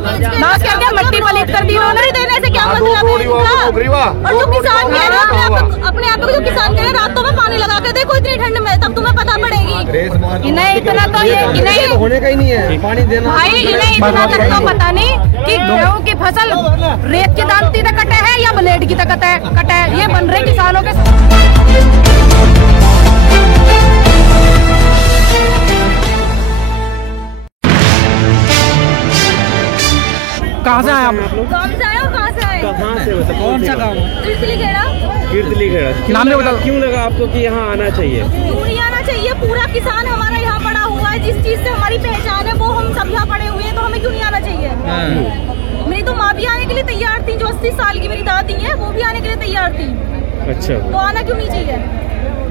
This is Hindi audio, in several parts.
नाश कर दिया, मट्टी पलीत कर दी उन्होंने। देने से क्या मतलब है इनका? और जो किसान कह रहे हैं अपने आप को, जो किसान कह रहे हैं रातों में पानी लगा के देखो इतनी ठंड में, तब तुम्हें पता पड़ेगी। इन्हें इतना तो ये इन्हें होने का ही नहीं है पानी देना भाई, इन्हें इतना तक तो पता नहीं कि गेहूँ की फसल रेत की दांती तक कटे है या ब्लेड की तक कटे है। ये बन रहे किसानों के। कहाँ से आए आप? गाँव से आए और कहाँ से आए? कहाँ से? कौन सा गाँव? कीर्तलीखेड़ा। नाम नहीं बता। क्यों लगा आपको कि यहाँ आना चाहिए? क्यों नहीं आना चाहिए? पूरा किसान हमारा यहाँ पड़ा हुआ है, जिस चीज से हमारी पहचान है वो हम सब यहाँ पड़े हुए हैं, तो हमें क्यों नहीं आना चाहिए? मेरी तो माँ भी आने के लिए तैयार थी, जो 80 साल की मेरी दादी है वो भी आने के लिए तैयार थी। अच्छा, तो आना क्यों नहीं चाहिए?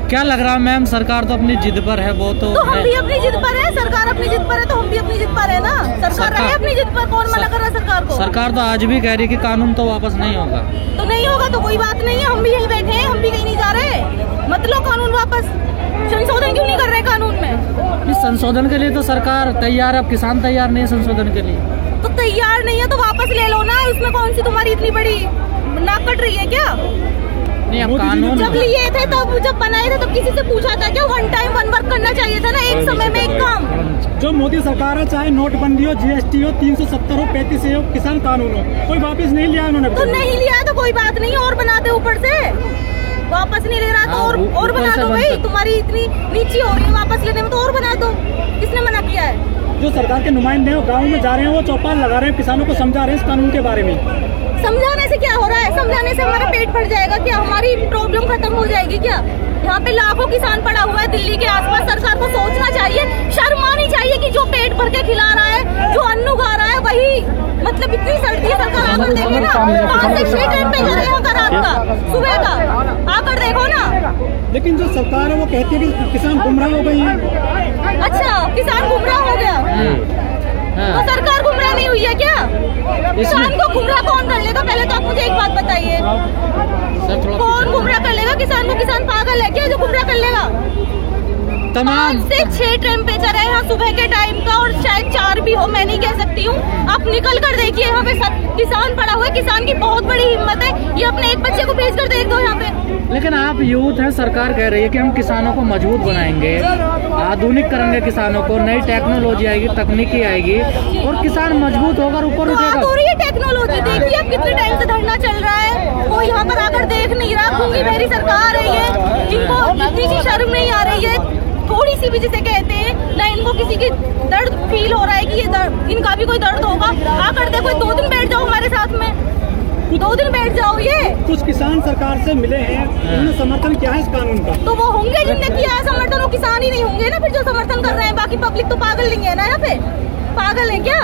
क्या लग रहा है मैम, सरकार तो अपनी जिद पर है। वो तो हम भी अपनी जिद पर है, सरकार अपनी जिद पर है, तो हम भी अपनी जिद पर है ना। सरकार रहे अपनी जिद पर, कौन मना कर रहा है सरकार को? सरकार तो आज भी कह रही है कि कानून तो वापस नहीं होगा। तो नहीं होगा तो कोई बात नहीं है, हम भी यहीं बैठे हैं, हम भी कहीं नहीं जा रहे। मतलब कानून वापस, संशोधन क्यों नहीं कर रहे कानून में? इस संशोधन के लिए तो सरकार तैयार है, अब किसान तैयार नहीं है संशोधन के लिए। तो तैयार नहीं है तो वापस ले लो ना, इसमें कौन सी तुम्हारी इतनी बड़ी नाक कट रही है क्या? नहीं, अब कानून जब लिए थे तब, जब बनाए थे तब किसी से पूछा था क्या? वन टाइम वन वर्क करना चाहिए था ना, एक समय में एक काम। जो मोदी सरकार है, चाहे नोटबंदी हो, जीएसटी हो, 370 हो, 35 हो, किसान कानून हो, कोई वापस नहीं लिया उन्होंने। तो नहीं लिया तो कोई बात नहीं, और बना दे ऊपर से। वापस नहीं ले रहा तो और बना दो भाई, तुम्हारी इतनी नीची हो रही है वापस लेने में, तो और बना दो। किसने मना किया है? जो सरकार के नुमाइंदे हैं गाँव में जा रहे हैं, वो चौपाल लगा रहे हैं, किसानों को समझा रहे हैं इस कानून के बारे में। समझाने से क्या हो रहा है? समझाने से हमारा पेट भर जाएगा क्या? हमारी प्रॉब्लम खत्म हो जाएगी क्या? यहाँ पे लाखों किसान पड़ा हुआ है दिल्ली के आसपास। सरकार को सोचना चाहिए, शर्म आनी चाहिए कि जो पेट भर के खिला रहा है, जो अन्न उगा रहा है, वही मतलब इतनी सर्दी है, सरकार आकर देखे ना, 5 से 6 टेम्परेचर है यहाँ का रात का, सुबह का, आकर देखो ना। लेकिन जो सरकार है वो कहती है कि किसान गुमराह हो गई है। अच्छा, किसान गुमराह हो गया? तो सरकार गुमराह नहीं हुई है क्या? किसान को गुमराह कौन कर लेगा? पहले तो आप मुझे एक बात बताइए, कौन गुमराह कर लेगा किसान को? किसान पागल है क्या जो गुमराह कर लेगा? तमाम 5 से 6 टेम्परेचर है यहाँ सुबह के टाइम का, और शायद 4 भी हो, मैं नहीं कह सकती हूँ। आप निकल कर देखिए, यहाँ पे किसान पड़ा हुआ है। किसान की बहुत बड़ी हिम्मत है, ये अपने एक बच्चे को भेज कर देख दो यहाँ पे। लेकिन आप यूथ हैं, सरकार कह रही है कि हम किसानों को मजबूत बनाएंगे, आधुनिक करेंगे किसानों को, नई टेक्नोलॉजी आएगी, तकनीकी आएगी और किसान मजबूत होकर ऊपर उठेगा। तो ये टेक्नोलॉजी देखिए, अब कितने टाइम से धरना चल रहा है, कोई यहाँ पर आकर देख नहीं रहा। खूंगी बहरी सरकार है ये, इनको इतनी सी शर्म नहीं आ रही है, थोड़ी सी भी जिसे कहते हैं ना। इनको किसी की दर्द फील हो रहा है कि ये दर्द, इनका भी कोई दर्द होगा। आकर देखो, 2 दिन बैठ जाओ हमारे साथ में, 2 दिन बैठ जाओ। ये कुछ किसान सरकार से मिले हैं, उन्होंने समर्थन किया है इस कानून का। तो वो होंगे जिनने किया है समर्थन, वो किसान ही नहीं होंगे ना फिर जो समर्थन कर रहे हैं। बाकी पब्लिक तो पागल नहीं है ना, यहाँ पे पागल है क्या?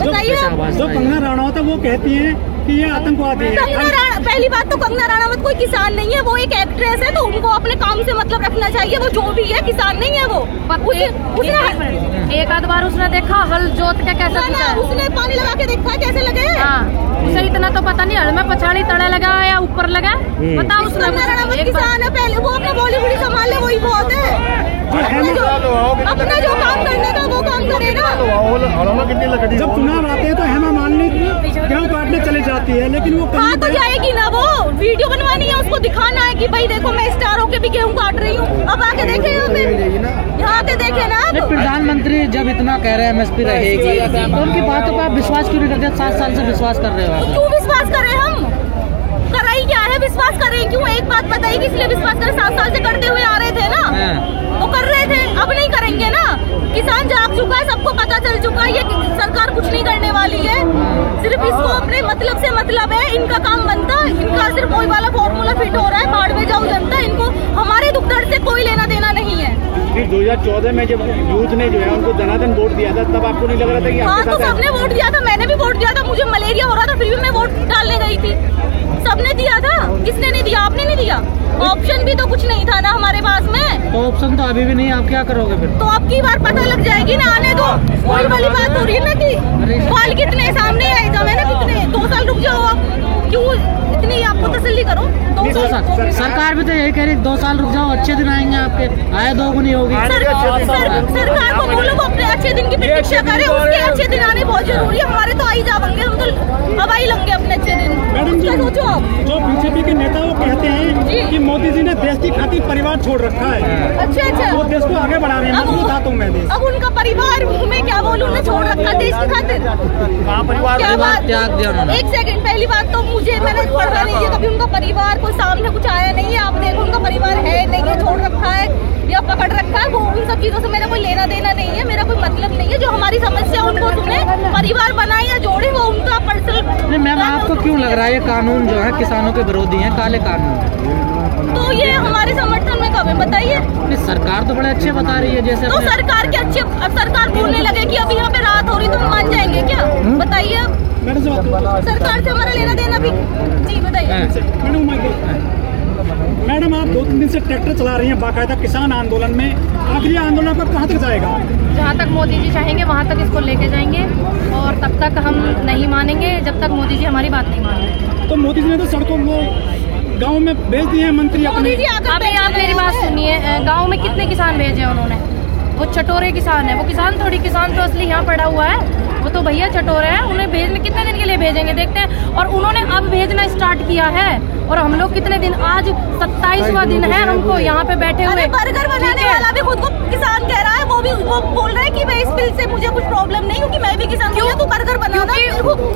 बताइए। जो कंगना राणावत है वो कहती है कि ये आतंकवादी है। पहली बात तो कंगना राणावत कोई किसान नहीं है, वो एक एक्ट्रेस है, तो उनको अपने काम से मतलब रखना चाहिए। वो जो भी है किसान नहीं है वो। एक आध बार उसने देखा हल जोत के कैसे उसने पानी लगा के देखा कैसे लगे। उसे इतना तो पता नहीं हल में पछाड़ी तड़े लगा या ऊपर लगा, बता उसने। कंगना राणावत किसान है, पहले वो अपना बॉलीवुड संभाल ले, वही बहुत है। अपना जो काम करने का वो काम करे ना। जब चुनाव आते हैं तो हेमा मालिनी गेहूँ काटने चले जाती है, लेकिन वो कहाँ तो जाएगी ना, वो वीडियो बनवानी है, उसको दिखाना है कि भाई देखो मैं स्टार होके भी गेहूँ काट रही हूँ। अब आके देखे यहाँ पे देखे ना। प्रधानमंत्री जब इतना कह रहे हैं MSP रहेगी, तो उनकी बातों पर आप विश्वास क्यों नहीं करते? 7 साल से विश्वास कर रहे हो। क्यों विश्वास करें? हम कराई क्या है? विश्वास करें क्यों? एक बात बताइए, किसलिए विश्वास करें? 7 साल से करते हुए आ रहे थे ना, तो कर रहे थे, अब नहीं करेंगे ना। किसान जाग चुका है, सबको पता चल चुका है, ये सरकार कुछ नहीं करने वाली है। सिर्फ इसको अपने मतलब से मतलब है, इनका काम बनता, इनका सिर्फ वही वाला फॉर्मूला फिट हो रहा है, बाढ़ में जाओ जनता। इनको हमारे दुख दर्द से कोई लेना देना नहीं है। फिर 2014 में जब यूथ ने जो है उनको धनाधन वोट दिया था, तब आपको नहीं लग रहा था कि हाँ, तो सबने वोट दिया था, मैंने भी वोट दिया था। मुझे मलेरिया हो रहा था, फिर भी मैं वोट डालने गई थी। सबने दिया था, किसने नहीं दिया? आपने नहीं दिया। ऑप्शन भी तो कुछ नहीं था ना हमारे पास में। तो ऑप्शन तो अभी भी नहीं, आप क्या करोगे फिर? तो अब की बार पता लग जाएगी ना, आने दो। वही वाली बात हो रही है ना कि बाल कितने सामने आए थे, मैंने कितने 2 साल रुक जाओ आप, क्यों इतनी आपको तसल्ली करो। 2 साल सरकार भी तो यही कह रही, 2 साल रुक जाओ, अच्छे दिन आएंगे आपके, आए दोगुनी होगी। सरकार को बोलो वो अपने अच्छे दिन की प्रतीक्षा करे, उसके अच्छे दिन आने बहुत जरूरी है। हमारे तो आई जा सोचो आप। जो बीजेपी के नेता वो कहते हैं कि मोदी जी ने देश की खातिर परिवार छोड़ रखा है। अच्छा वो देश को आगे बढ़ा रहे हैं। मैं बताता हूँ मैं देश। अब उनका परिवार में क्या बोलूं, उन्होंने छोड़ रखा देश की खातिर। क्या बात, त्याग दिया उन्होंने। एक सेकंड, पहली बात तो मैंने पढ़ा नहीं है कभी उनका परिवार को सामने कुछ आया नहीं है। आप देखो उनका परिवार है नहीं है, छोड़ रखा है या पकड़ रखा है, वो उन सब चीजों से मेरा कोई लेना देना नहीं है, मेरा कोई मतलब नहीं है। जो हमारी समस्या उनको सुने, परिवार बनाए या जोड़े, वो उनका पर्सनल। मैम आपको क्यों लग रहा है ये कानून जो है किसानों के विरोधी है, काले कानून? तो ये हमारे समर्थन में कब है बताइए? सरकार तो बड़े अच्छे बता रही है जैसे। तो सरकार के अच्छे, सरकार बोलने लगे कि अब यहाँ पे राहत हो रही तो हम मान जाएंगे क्या? बताइए आप। सरकार से हमारा लेना देना भी जी बताइए। मैडम आप 2-3 दिन से ट्रैक्टर चला रही हैं बाकायदा किसान आंदोलन में, आखिरी आंदोलन पर कहाँ तक जाएगा? जहाँ तक मोदी जी चाहेंगे वहाँ तक इसको लेके जाएंगे और तब तक हम नहीं मानेंगे जब तक मोदी जी हमारी बात नहीं मानेंगे। तो मोदी जी ने तो सड़कों को गाँव में भेज दिए हैं मंत्री अपने। अभी आप मेरी बात सुनिए, गाँव में कितने किसान भेजे उन्होंने? वो चटोरे किसान है, वो किसान थोड़ी, किसान तो असली यहाँ पड़ा हुआ है, वो तो भैया चटोरे हैं। उन्हें भेजने कितने दिन के लिए भेजेंगे देखते हैं। और उन्होंने अब भेजना स्टार्ट किया है और हम लोग कितने दिन, आज 27वां दिन है हमको यहाँ पे बैठे हुए। बर्गर बनाने वाला भी खुद को किसान कह रहा है, वो बोल रहा है कि मैं इस बिल से मुझे कुछ प्रॉब्लम नहीं, क्योंकि मैं भी किसान हूँ। तू बर्गर बनाना,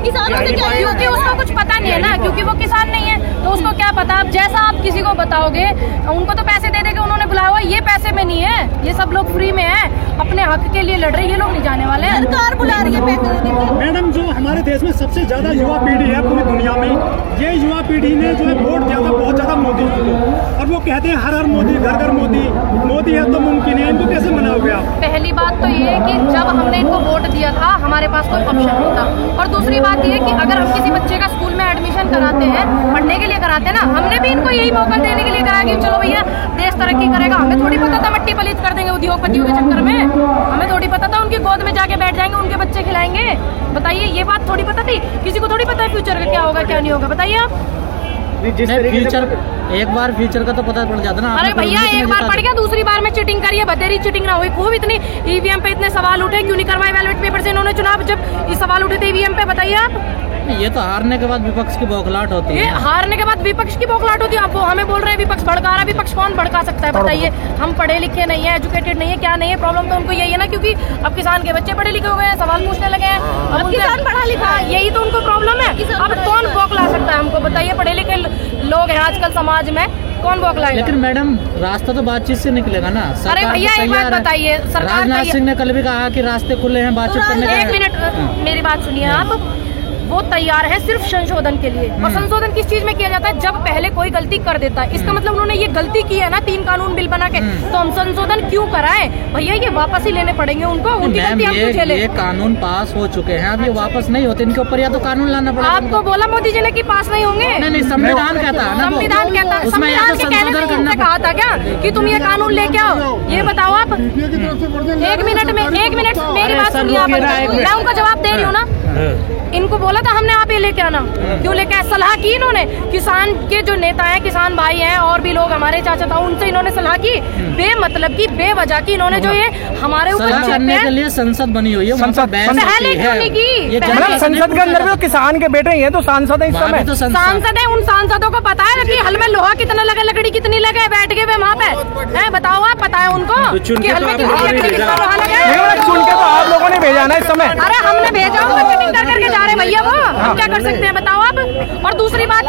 किसानों से क्या? क्योंकि उसको कुछ पता नहीं है ना, क्योंकि वो किसान नहीं है तो उसको क्या पता। अब जैसा आप किसी को बताओगे, उनको तो पैसे दे देंगे, उन्होंने बुलाया हुआ, ये पैसे में नहीं है, ये सब लोग फ्री में है, अपने हक के लिए लड़ रहे, ये लोग नहीं जाने वाले हैं। सरकार बुला रही है पैसे देने के लिए। मैडम जो हमारे देश में सबसे ज्यादा युवा पीढ़ी है पूरी दुनिया में, ये युवा पीढ़ी ने जो है वोट दिया था बहुत ज्यादा मोदी जी को, और वो कहते हैं हर हर मोदी, घर घर मोदी, मोदी है तो मुमकिन है। इनको कैसे मनाओगे आप? पहली बात तो ये है कि जब हमने इनको वोट दिया था हमारे पास कोई ऑप्शन नहीं था, और दूसरी बात ये है कि अगर हम किसी बच्चे का स्कूल में एडमिशन कराते हैं, पढ़ने के लिए कराते हैं ना, हमने भी इनको यही मौका देने के लिए करा कि चलो भैया देश तरक्की करेगा। हमें थोड़ी पता था मट्टी पलीत कर देंगे उद्योगपतियों के चक्कर में, हमें थोड़ी पता था उनकी गोद में जाके बैठ जाएंगे, उनके बच्चे खिलाएंगे। बताइए, ये बात थोड़ी पता थी? किसी को थोड़ी पता है फ्यूचर का क्या होगा क्या नहीं होगा, बताइए आप। फ्यूचर, एक बार फ्यूचर का तो पता पड़ जाता ना। अरे भैया एक बार पड़ गया, दूसरी बार में चीटिंग करिए, बतेरी चीटिंग ना हुई। खूब इतनी ईवीएम पे इतने सवाल उठे, क्यों नहीं करवाए बैलेट पेपर से इन्होंने चुनाव, जब ये सवाल उठे थे ईवीएम पे? बताइए आप। ये तो हारने के बाद विपक्ष की बौखलाहट होती है। ये हारने के बाद विपक्ष की बौखलाहट होती है। अब वो हमें बोल रहे हैं विपक्ष भड़का रहा है। विपक्ष कौन भड़का सकता है बताइए? हम पढ़े लिखे नहीं है, एजुकेटेड नहीं है, क्या नहीं है? प्रॉब्लम तो उनको यही है ना, क्योंकि अब किसान के बच्चे पढ़े लिखे हो गए हैं, सवाल पूछने लगे हैं। अब किसान पढ़ा लिखा, यही तो उनको प्रॉब्लम है। अब कौन बौखला सकता है हमको? बताइए, पढ़े लिखे लोग हैं आजकल समाज में, कौन बौखलाएगा? लेकिन मैडम रास्ता तो बातचीत से निकलेगा ना। अरे भैया एक बात बताइए, राजनाथ सिंह ने कल भी कहा कि रास्ते खुले हैं बातचीत करने के। एक मिनट मेरी बात सुनिए आप। वो तैयार है सिर्फ संशोधन के लिए, और संशोधन किस चीज में किया जाता है? जब पहले कोई गलती कर देता है। इसका मतलब उन्होंने ये गलती की है ना 3 कानून बिल बना के, तो हम संशोधन क्यों कराएं? भैया ये वापस ही लेने पड़ेंगे उनको, उनकी गलती हम क्यों झेलें? ये कानून पास हो चुके हैं, अब ये वापस नहीं होते, इनके ऊपर या तो कानून लाना पड़ेगा। आपको बोला मोदी जी ने कि पास नहीं होंगे? नहीं, संविधान कहता है ना, संविधान कहता, संविधान के कहने से उनसे कहा था क्या कि तुम ये कानून लेके आओ? ये बताओ आप। एक मिनट मेरी बात सुनिए आप, मैं उनका जवाब दे रही हूँ ना। इनको बोला था हमने, आप ये लेके आना, क्यों लेके आए? सलाह की इन्होंने, किसान के जो नेता हैं, किसान भाई हैं, और भी लोग हमारे चाचा था, उनसे इन्होंने सलाह की, बेमतलब की, बेवजह की इन्होंने जो ये हमारे ऊपर करने के लिए संसद बनी हुई है। पहले क्यों नहीं की? संसद के अंदर भी किसान के बेटे ही है, तो सांसद है इस समय। तो सांसद है, उन सांसदों को पता है कि हल में लोहा कितना लगा, लकड़ी कितनी लगे, बैठ गए वहाँ पे। बताओ आप, पता है उनको कि हल में कितनी लकड़ी, कितना लोहा लगा? चुन के तो आप लोगों ने भेजा ना इस समय। अरे हमने भेजा होगा, चीटिंग करके जा रहे भैया, वो हम क्या कर सकते हैं बताओ आप। और दूसरी बात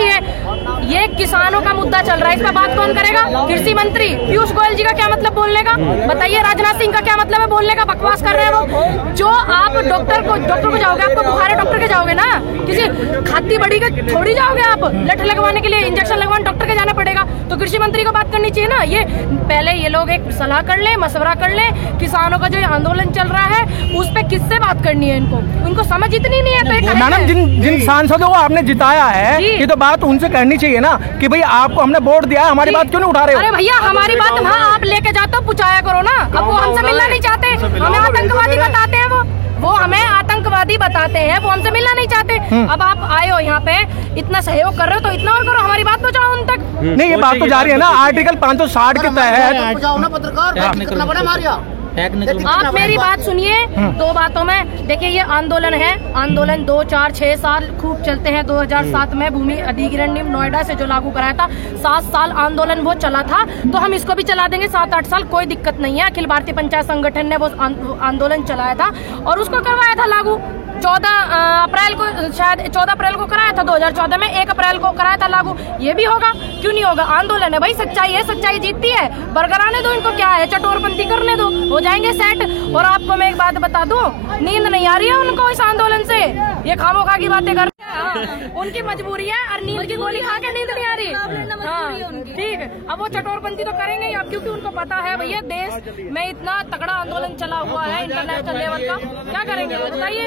ये किसानों का मुद्दा चल रहा है, इस पर बात कौन करेगा? कृषि मंत्री पीयूष गोयल जी का क्या मतलब बोलने का? बताइए, राजनाथ सिंह का क्या मतलब है बोलने का? बकवास कर रहे हैं वो। जो आप डॉक्टर को जाओगे, आपको बुखार है डॉक्टर के जाओगे ना, किसी खाती बड़ी के थोड़ी जाओगे आप। लठ लगवाने के लिए, इंजेक्शन लगवाने डॉक्टर के जाना पड़ेगा, तो कृषि मंत्री को बात करनी चाहिए ना। ये पहले ये लोग एक सलाह कर ले, मशवरा कर ले, किसानों का जो आंदोलन चल रहा है उस पर किससे बात करनी है इनको समझ इतनी नहीं है। तो मैडम जिन सांसदों को आपने जिताया है, ये तो बात उनसे करनी चाहिए ना कि भाई आपको हमने वोट दिया, हमारी बात क्यों नहीं उठा रहे हो? अरे भैया हमारी बात वहाँ आप लेके जाते हो, पूछाया करो ना। अब वो हमसे मिलना नहीं चाहते, हमें आतंकवादी बताते हैं वो हमें आतंकवादी बताते हैं, वो हमसे मिलना नहीं चाहते। अब आप आए हो यहाँ पे, इतना सहयोग कर रहे हो तो इतना और करो, हमारी बात पहुँचाओ उन तक। नहीं, ये बात तो जारी है ना, आर्टिकल 560 के तहत। पहुँचाओ ना पत्रकार, कितना बड़ा मारिया आप मेरी बात सुनिए। दो बातों में देखिए, ये आंदोलन है, आंदोलन 2, 4, 6 साल खूब चलते हैं। 2007 में भूमि अधिग्रहण नियम नोएडा से जो लागू कराया था, 7 साल आंदोलन वो चला था, तो हम इसको भी चला देंगे 7-8 साल, कोई दिक्कत नहीं है। अखिल भारतीय पंचायत संगठन ने वो आंदोलन चलाया था और उसको करवाया था लागू। 14 अप्रैल को, शायद 14 अप्रैल को कराया था 2014 में, 1 अप्रैल को कराया था लागू। ये भी होगा, क्यों नहीं होगा? आंदोलन है भाई, सच्चाई है, सच्चाई जीतती है। बरगराने दो इनको, क्या है, चटोरपंथी करने दो, हो जाएंगे सेट। और आपको मैं एक बात बता दूं, नींद नहीं आ रही है उनको इस आंदोलन से, ये खामोखा की बातें कर उनकी मजबूरी है, और नींद की गोली खा के नींद नहीं आ रही। हाँ, ठीक है, अब वो चटोरपंथी तो करेंगे ही अब, क्योंकि उनको पता है भैया देश में इतना तगड़ा आंदोलन चला हुआ है इंटरनेशनल लेवल का, क्या करेंगे बताइए।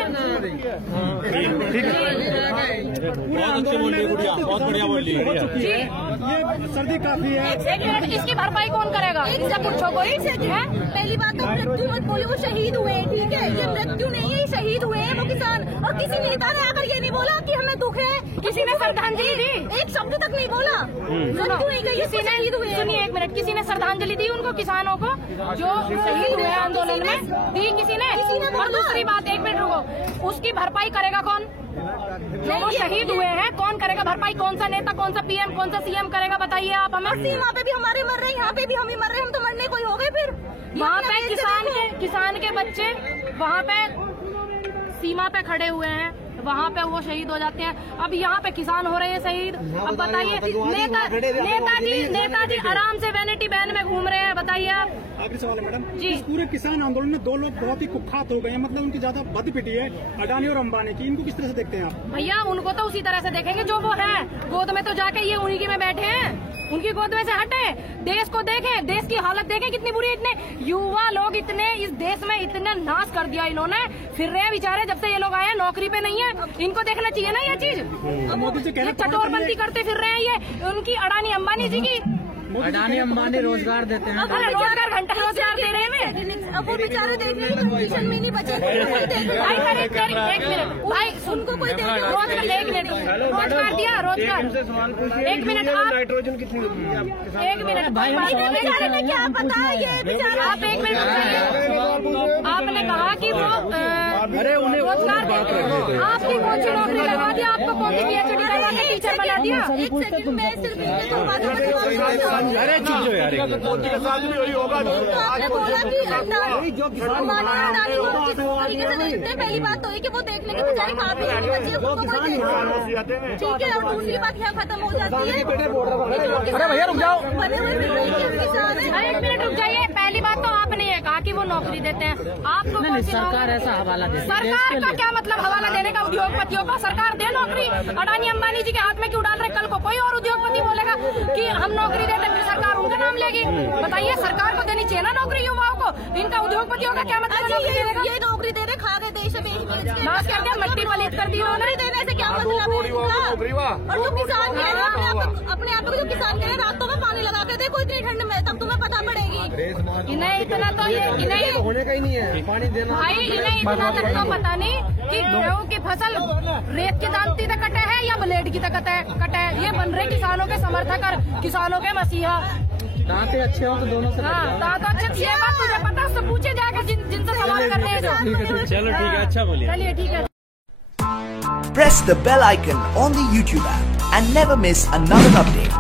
बहुत बढ़िया बोल रही है जी। ये सर्दी काफी है। एक मिनट, इसकी भरपाई कौन करेगा? पूछो कोई है? पहली बात तो मृत्यु मत बोले, वो शहीद हुए हैं, ठीक है, ये मृत्यु नहीं है, शहीद हुए हैं वो किसान। और किसी नेता ने आकर ये नहीं बोला कि हमें दुख है, किसी ने श्रद्धांजलि दी? एक शब्द तक नहीं बोला। सुनिए एक मिनट, किसी ने श्रद्धांजलि दी उनको, किसानों को जो शहीद हुए आंदोलन में, दी किसी ने? और दूसरी बात, एक मिनट रुको, उसकी भरपाई करेगा कौन? जो वो शहीद हुए हैं, कौन करेगा भरपाई? कौन सा नेता, कौन सा पीएम, कौन सा सीएम करेगा बताइए आप हमें। सीमा पे भी हमारे मर रहे हैं, यहाँ पे भी हम ही मर रहे हैं, हम तो मरने कोई हो गए फिर। वहाँ पे किसान के बच्चे वहाँ पे सीमा पे खड़े हुए हैं, वहाँ पे वो शहीद हो जाते हैं। अब यहाँ पे किसान हो रहे हैं शहीद। अब बताइए, नेताजी आराम से वैनिटी वैन में घूम रहे हैं, बताइए आप। आखिरी सवाल है मैडम जी। इस पूरे किसान आंदोलन में 2 लोग बहुत ही कुख्यात हो गए हैं, मतलब उनकी ज्यादा बद पिटी है, अडानी और अंबानी की, इनको किस तरह से देखते हैं आप? भैया उनको तो उसी तरह से देखेंगे जो वो है, गोद में तो जाके ये उन्हीं की में बैठे हैं, उनकी गोद में से हटे। देश को देखें, देश की हालत देखें कितनी बुरी। इतने युवा लोग इतने इस देश में इतने नाश कर दिया इन्होंने, फिर रहे बेचारे जब से ये लोग आए हैं, नौकरी पे नहीं है। इनको देखना चाहिए ना ये चीज। मोदी जी कहना चटोरपंथी करते फिर रहे हैं ये, उनकी अडानी अंबानी जी की। अडानी अंबानी रोजगार देते हैं, रोजगार घंटा रोजगार दे रहे हैं। अब वो बेचारे देख रहे हैं, कंडीशन में नहीं बचे। एक मिनट भाई, उनको कोई रोजगार, एक मिनट रोजगार दिया, रोजगार। एक मिनट आप, नाइट्रोजन कितनी, एक मिनट भाई, क्या पता है ये बेचारा। आप एक मिनट बताइए, आपने कहा कि वो रोजगार देते हैं, आपकी कौन सी नौकरी लगा दिया? आपको कौन सी पीएचडी करवा के टीचर बना दिया? एक सेकंड में सिर्फ अरे चुप जो यार, मोदी के साथ भी वही होगा। आपने बोला कि अडानी को किस तरीके से देखते हैं। पहली बात तो है कि वो देखने के बेचारे खा पी नहीं बचे, ठीक है। और दूसरी बात यहाँ खत्म हो जाती है। अरे भैया रुक जाओ, एक मिनट रुक जाइए। पहली बात तो आपने ये कहा कि वो नौकरी देते हैं, आपको नहीं, सरकार ऐसा हवाला देती है। सरकार का क्या मतलब हवाला देने का? उद्योगपतियों को सरकार दे नौकरी। अडानी अंबानी जी के हाथ में क्यों डाल रहे? कल को कोई और उद्योगपति बोलेगा कि हम नौकरी देते, फिर सरकार उनका नाम लेगी। बताइए, सरकार को देनी चाहिए ना नौकरी युवाओं को, इनका उद्योगपतियों का क्या मतलब? ये नौकरी दे रहे, खा गए देश में नाश कर दिया, मट्टी पलीत कर दी उन्होंने। देने से क्या मतलब है? और जो किसान कह रहे हैं, अपने आप को जो किसान कह रहे हैं, रातों में पानी लगा के देखो इतनी ठंड में, तब तुम्हें पता पड़ेगी। इन्हें इतना तो इन्हें होने का ही नहीं है पानी देना भाई, इन्हें इतना तक तो पता नहीं कि गेहूं की फसल रेत की दांती तक कटे है या ब्लेड की तक कटे है। ये बन रहे किसानों के समर्थक और किसानों के मसीहा। दांतें अच्छे हो तो दोनों से। हाँ, दांत अच्छे, ये बात तुझे पता, उससे पूछे जाएगा जिनसे सवाल कर रहे हैं। चलो ठीक है, अच्छा बोलिए। चलिए ठीक है। Press the bell icon on the YouTube app and never miss another update.